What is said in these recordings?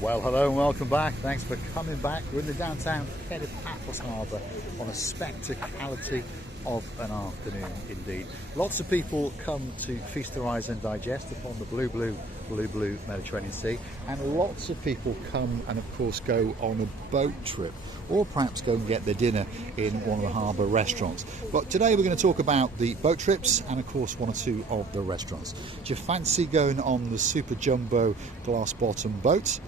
Well, hello and welcome back. Thanks for coming back. We're in the downtown Paphos Harbour on a spectacality of an afternoon indeed. Lots of people come to feast their eyes and digest upon the blue Mediterranean Sea, and lots of people come and of course go on a boat trip, or perhaps go and get their dinner in one of the harbour restaurants. But today we're going to talk about the boat trips and of course one or two of the restaurants. Do you fancy going on the super jumbo glass bottom boat?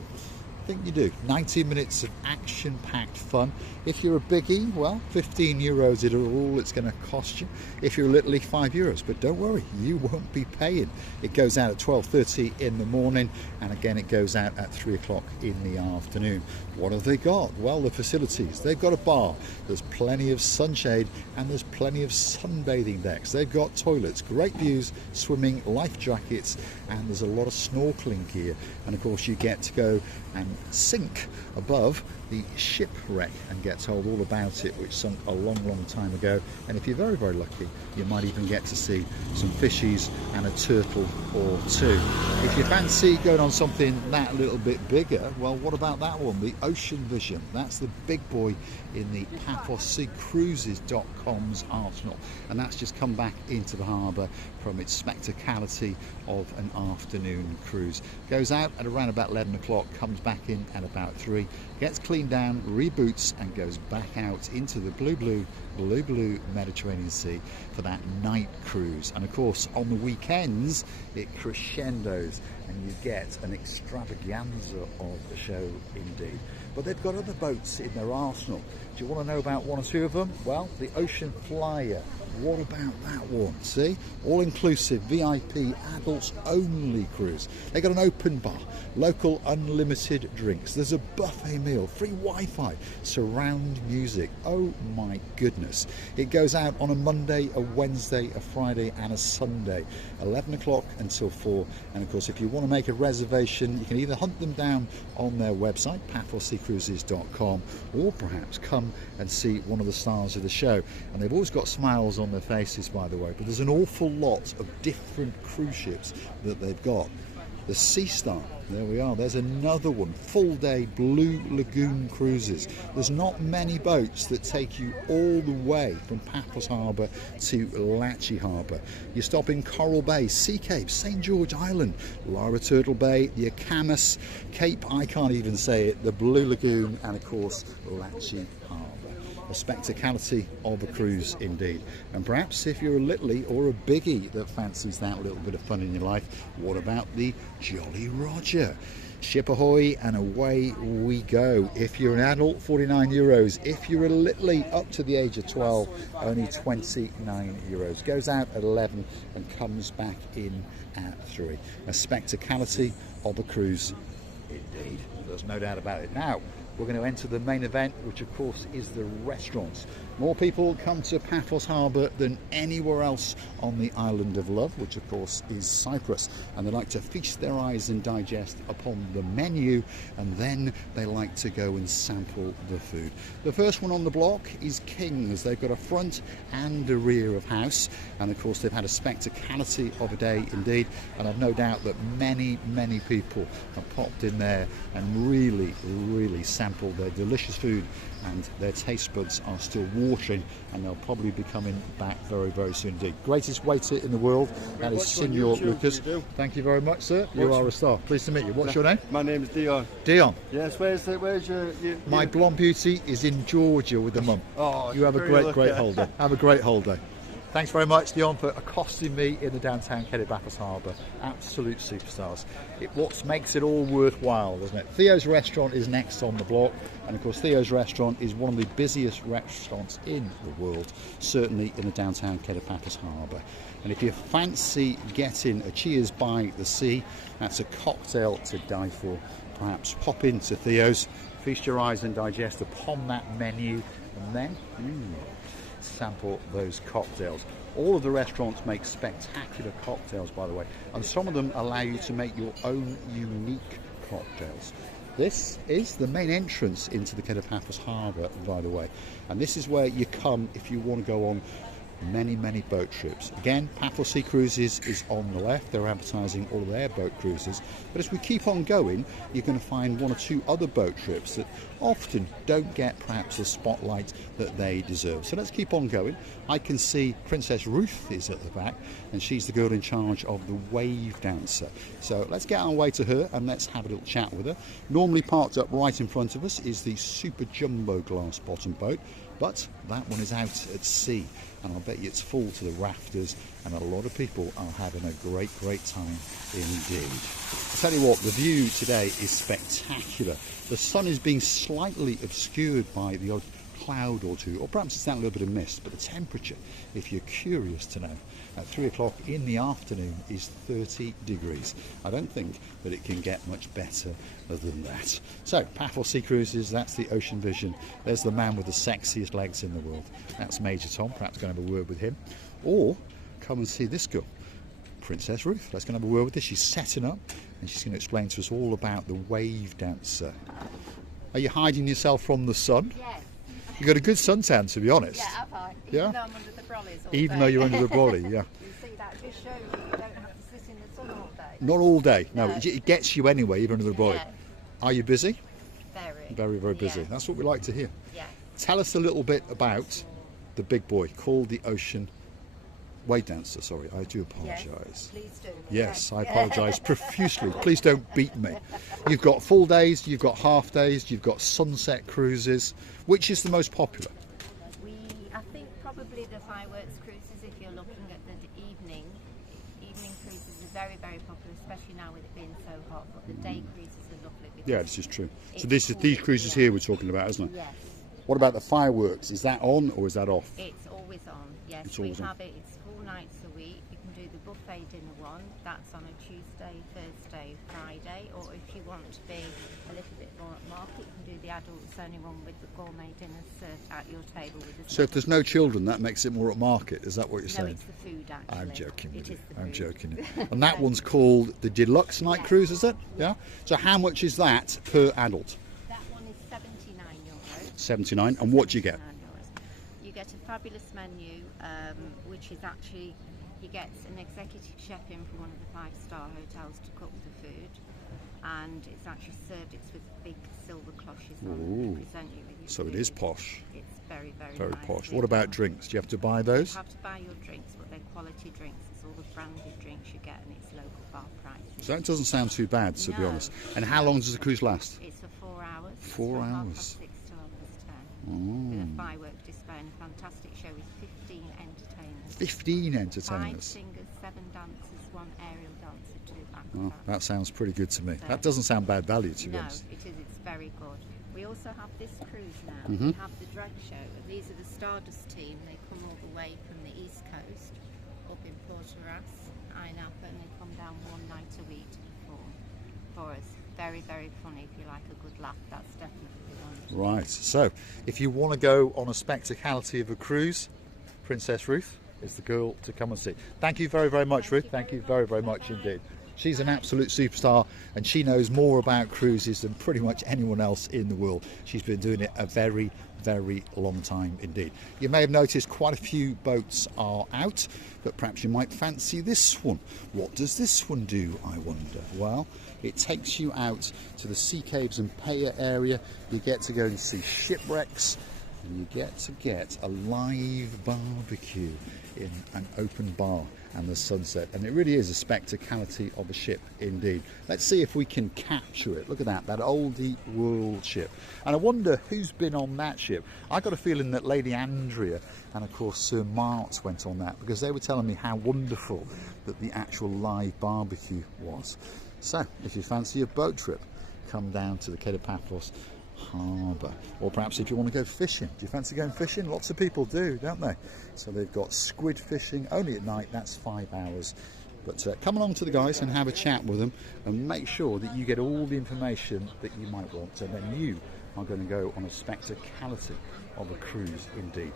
I think you do. 90 minutes of action-packed fun. If you're a biggie, well, €15 is all it's going to cost you. If you're a little, €5. But don't worry, you won't be paying. It goes out at 12:30 in the morning, and again it goes out at 3 o'clock in the afternoon. What have they got? Well, the facilities. They've got a bar. There's plenty of sunshade, and there's plenty of sunbathing decks. They've got toilets, great views, swimming, life jackets, and there's a lot of snorkeling gear. And of course you get to go and sink above the shipwreck and get told all about it, which sunk a long time ago. And if you're very lucky, you might even get to see some fishies and a turtle or two. If you fancy going on something that little bit bigger, well, what about that one? The Ocean Vision. That's the big boy in the PaphosCruises.com's arsenal, and that's just come back into the harbour from its spectacality of an afternoon cruise. Goes out at around about 11 o'clock, comes back in at about 3, gets cleaned down, reboots, and goes back out into the blue Mediterranean Sea for that night cruise. And of course on the weekends it crescendos and you get an extravaganza of the show indeed. But they've got other boats in their arsenal. Do you want to know about one or two of them? Well, the Ocean Flyer. What about that one? See, all-inclusive VIP adults only cruise. They got an open bar, local unlimited drinks, there's a buffet meal, free Wi-Fi, surround music. Oh my goodness. It goes out on a Monday, a Wednesday, a Friday and a Sunday, 11 o'clock until 4. And of course if you want to make a reservation, you can either hunt them down on their website, PaphosCruises.com, or perhaps come and see one of the stars of the show. And they've always got smiles on their faces, by the way, but there's an awful lot of different cruise ships that they've got. The Sea Star, there we are, there's another one, full day Blue Lagoon cruises. There's not many boats that take you all the way from Paphos Harbour to Latchy Harbour. You stop in Coral Bay, Sea Cape, St George Island, Lara Turtle Bay, the Akamas, Cape, I can't even say it, the Blue Lagoon, and of course Latchy Harbour. A spectacality of a cruise indeed. And perhaps if you're a littly or a biggie that fancies that little bit of fun in your life, what about the Jolly Roger? Ship ahoy and away we go. If you're an adult, €49. If you're a littly up to the age of 12, only €29. Goes out at 11 and comes back in at 3. A spectacality of a cruise indeed. There's no doubt about it. Now we're going to enter the main event, which of course is the restaurants. More people come to Paphos Harbour than anywhere else on the island of love, which of course is Cyprus, and they like to feast their eyes and digest upon the menu, and then they like to go and sample the food. The first one on the block is King's. They've got a front and a rear of house, and of course they've had a spectacality of a day indeed, and I've no doubt that many people have popped in there and really sampled their delicious food, and their taste buds are still watering, and they'll probably be coming back very soon indeed. Greatest waiter in the world, that is Senor Lucas. Thank you very much, sir. You are a star. Pleased to meet you. What's your name? My name is Dion. Dion. Yes, where's your My blonde beauty is in Georgia with the mum. Oh, you have a great holiday. Have a great holiday. Thanks very much, Dion, for accosting me in the downtown Paphos Harbour. Absolute superstars. What makes it all worthwhile, doesn't it? Theo's Restaurant is next on the block, and of course Theo's Restaurant is one of the busiest restaurants in the world, certainly in the downtown Paphos Harbour. And if you fancy getting a cheers by the sea, that's a cocktail to die for. Perhaps pop into Theo's, feast your eyes and digest upon that menu, and then sample those cocktails. All of the restaurants make spectacular cocktails, by the way, and some of them allow you to make your own unique cocktails. This is the main entrance into the Paphos Harbour, by the way, and this is where you come if you want to go on many boat trips. Again, Paphos Sea Cruises is on the left. They're advertising all of their boat cruises. But as we keep on going, you're going to find one or two other boat trips that often don't get perhaps the spotlight that they deserve. So let's keep on going. I can see Princess Ruth is at the back, and she's the girl in charge of the wave dancer. So let's get our way to her and let's have a little chat with her. Normally parked up right in front of us is the super jumbo glass bottom boat, but that one is out at sea, and I'll bet you it's full to the rafters, and a lot of people are having a great time indeed. I'll tell you what, the view today is spectacular. The sun is being slightly obscured by the odd cloud or two, or perhaps it's that little bit of mist, but the temperature, if you're curious to know, at 3 o'clock in the afternoon is 30 degrees. I don't think that it can get much better than that. So, Paphos Sea Cruises, that's the Ocean Vision. There's the man with the sexiest legs in the world. That's Major Tom, perhaps going to have a word with him. Or, come and see this girl, Princess Ruth. Let's go and have a word with her. She's setting up, and she's going to explain to us all about the wave dancer. Are you hiding yourself from the sun? Yes. You've got a good suntan, to be honest. Yeah, have I? Yeah? Even though I'm under the brollies all Even day. though you're under the brolly, yeah. You see, that just shows you don't have to sit in the sun all day. Not all day. No, No. it gets you anyway, even under the brolly. Yeah. Are you busy? Very Very busy. Yeah. That's what we like to hear. Yeah. Tell us a little bit about the big boy called the Ocean Wave Dancer. Sorry, I do apologise. Please do. Yes, Yeah. I apologise profusely. Please don't beat me. You've got full days, you've got half days, you've got sunset cruises. Which is the most popular? I think probably the fireworks cruises, if you're looking at the evening cruises are very popular, especially now with it being so hot. But the day cruises are lovely. because Yeah, this is true. So it's these cool, cruises yeah. here we're talking about, isn't it? Yes. What about the fireworks? Is that on or is that off? It's always on. Yes, It's we always on. have it. It's 4 nights a week. You can do the buffet dinner one. That's on a Tuesday, Thursday, Friday. Or if you want to be a little bit more at market, you can do the adults only one with the gourmet dinner served at your table with the. So if there's no children, that makes it more at market. Is that what you're No, saying? it's the food actually. I'm joking with It you. is the I'm food. joking. And that one's called the Deluxe Night Yeah. Cruise, is it? Yeah. So how much is that per adult? That one is €79. 79. And what do you get? €79. You get a fabulous menu, which is actually, you get an executive chef in from one of the 5-star hotels to cook the food, and it's actually served. It's with big silver cloches on Ooh. to present you with your So food. it is posh. It's very Very nice. posh. Really What about nice. drinks? Do you have to buy You those? have to buy your drinks, but they're quality drinks. It's all the branded drinks you get, and it's local bar prices. So that doesn't sound too bad, to be No. honest. And how long does the cruise last? It's for 4 hours. 4 It's from hours. 6:30 to 10. Oh. With a fireworks display and a fantastic show with 15 entertainers. 15 5 entertainers. singers, 7 dancers, 1 aerial dancer, 2 Oh, acrobats. that sounds pretty good to me. So- That doesn't sound bad value, to be No, honest. it is. It's very good. We also have this cruise now. Mhm. We have the drag show. These are the Stardust team. They come all the way from the East Coast, up in Portrush, Napa, and they come down 1 night a week to perform for us. Very funny. If you like a good laugh, that's definitely the one. Right. So if you want to go on a spectacality of a cruise, Princess Ruth is the girl to come and see. Thank you very much, Ruth. Thank you very much indeed. She's an absolute superstar, and she knows more about cruises than pretty much anyone else in the world. She's been doing it a very long time indeed. You may have noticed quite a few boats are out, but perhaps you might fancy this one. What does this one do, I wonder? Well, it takes you out to the Sea Caves and Paya area. You get to go and see shipwrecks, and you get to get a live barbecue in an open bar and the sunset, and it really is a spectacality of a ship indeed. Let's see if we can capture it. Look at that oldie world ship, and I wonder who's been on that ship. I got a feeling that Lady Andrea and of course Sir Mart went on that, because they were telling me how wonderful that the actual live barbecue was. So if you fancy a boat trip, come down to the Cape of Paphos Harbour, or perhaps if you want to go fishing. Do you fancy going fishing? Lots of people do, don't they? So they've got squid fishing only at night. That's 5 hours. But come along to the guys and have a chat with them, and make sure that you get all the information that you might want, and then you are going to go on a spectacality of a cruise indeed,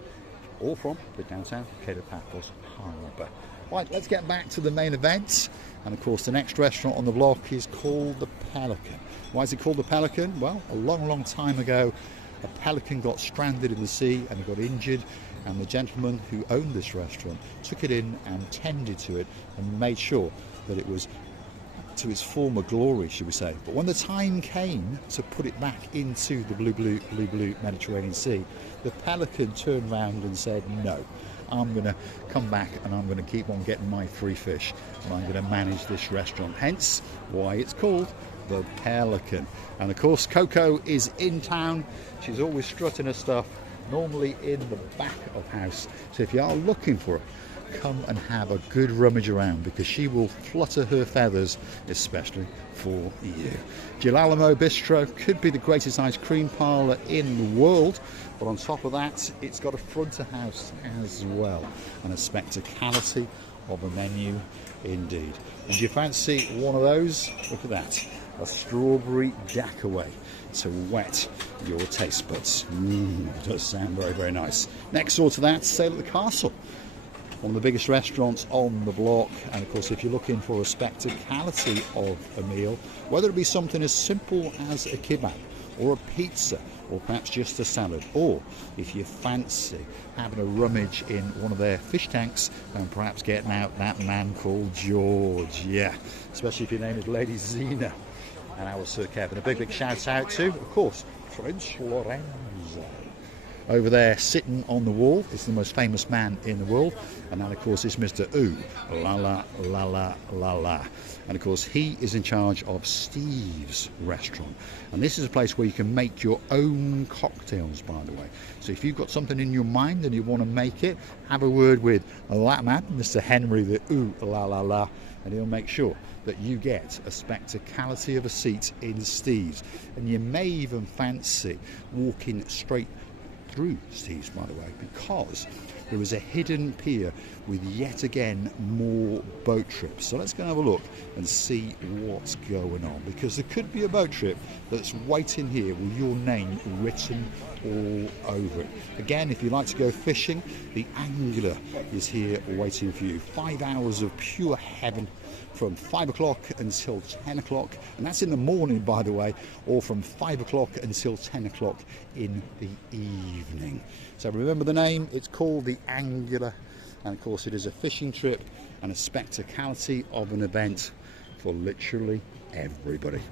all from the downtown Cape of Paphos Harbour. Right, let's get back to the main event. And of course the next restaurant on the block is called the Pelican. Why is it called the Pelican? Well, a long time ago, A pelican got stranded in the sea and got injured, and the gentleman who owned this restaurant took it in and tended to it and made sure that it was to its former glory, should we say. But when the time came to put it back into the blue Mediterranean Sea, the pelican turned round and said, no, I'm going to come back and I'm going to keep on getting my free fish, and I'm going to manage this restaurant. Hence why it's called the Pelican. And of course, Coco is in town. She's always strutting her stuff, normally in the back of house. So if you are looking for her, come and have a good rummage around, because she will flutter her feathers, especially for you. Girolamo Bistro could be the greatest ice cream parlour in the world, but on top of that, it's got a front of house as well, and a spectacality of a menu indeed. And do you fancy one of those? Look at that, a strawberry Jackaway to wet your taste buds. Does sound very, very nice. Next door to that, Sail at the Castle, one of the biggest restaurants on the block. And of course, if you're looking for a spectacality of a meal, whether it be something as simple as a kebab or a pizza, or perhaps just a salad, or if you fancy having a rummage in one of their fish tanks and perhaps getting out that man called George, yeah, especially if your name is Lady Zena and our Sir Kev. And a big shout out to, of course, French Lorenzo. Over there, sitting on the wall, is the most famous man in the world, and that, of course, is Mr. Ooh La La La La La La. And of course, he is in charge of Steve's restaurant, and this is a place where you can make your own cocktails, by the way. So if you've got something in your mind and you want to make it, have a word with that man, Mr. Henry, the Ooh La La La, and he'll make sure that you get a spectacality of a seat in Steve's. And you may even fancy walking straight through Steve's, by the way, because there is a hidden pier with yet again more boat trips. So let's go and have a look and see what's going on, because there could be a boat trip that's waiting here with your name written all over it. Again, if you like to go fishing, the Angler is here waiting for you. 5 hours of pure heaven from 5 o'clock until 10 o'clock, and that's in the morning, by the way, or from 5 o'clock until 10 o'clock in the evening. So remember the name, it's called the Angler, and of course it is a fishing trip and a spectacality of an event for literally everybody.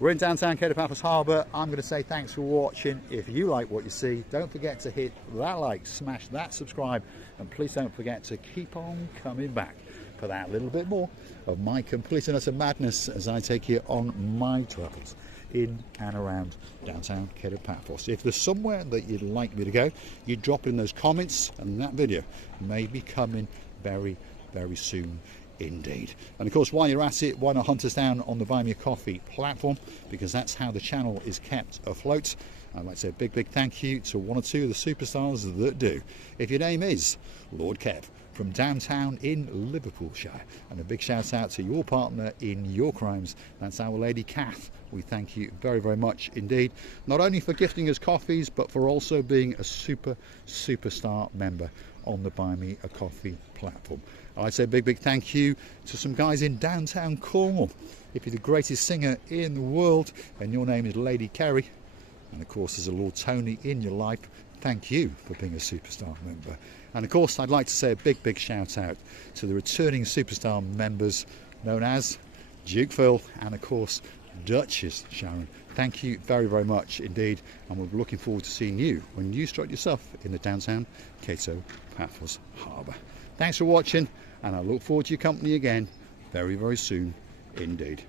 We're in downtown Paphos Harbour. I'm going to say thanks for watching. If you like what you see, don't forget to hit that like, smash that subscribe, and please don't forget to keep on coming back for that little bit more of my complete and utter madness as I take you on my travels in and around downtown Paphos. If there's somewhere that you'd like me to go, you drop in those comments, and that video may be coming very, very soon indeed. And of course, while you're at it, why not hunt us down on the Buy Me a Coffee platform, because that's how the channel is kept afloat. I'd like to say a big thank you to one or two of the superstars that do. If your name is Lord Kev from downtown in Liverpoolshire, and a big shout out to your partner in your crimes, that's our Lady Kath. We thank you very, very much indeed, not only for gifting us coffees, but for also being a superstar member on the Buy Me a Coffee platform. I'd say a big thank you to some guys in downtown Cornwall. If you're the greatest singer in the world and your name is Lady Kerry, and of course there's a Lord Tony in your life, thank you for being a superstar member. And of course, I'd like to say a big shout out to the returning superstar members known as Duke Phil and of course Duchess Sharon. Thank you very, very much indeed, and we're looking forward to seeing you when you strut yourself in the downtown Paphos Harbour. Thanks for watching, and I look forward to your company again very, very soon indeed.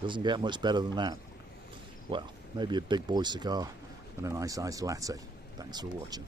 Doesn't get much better than that. Well, maybe a big boy cigar and a nice iced latte. Thanks for watching.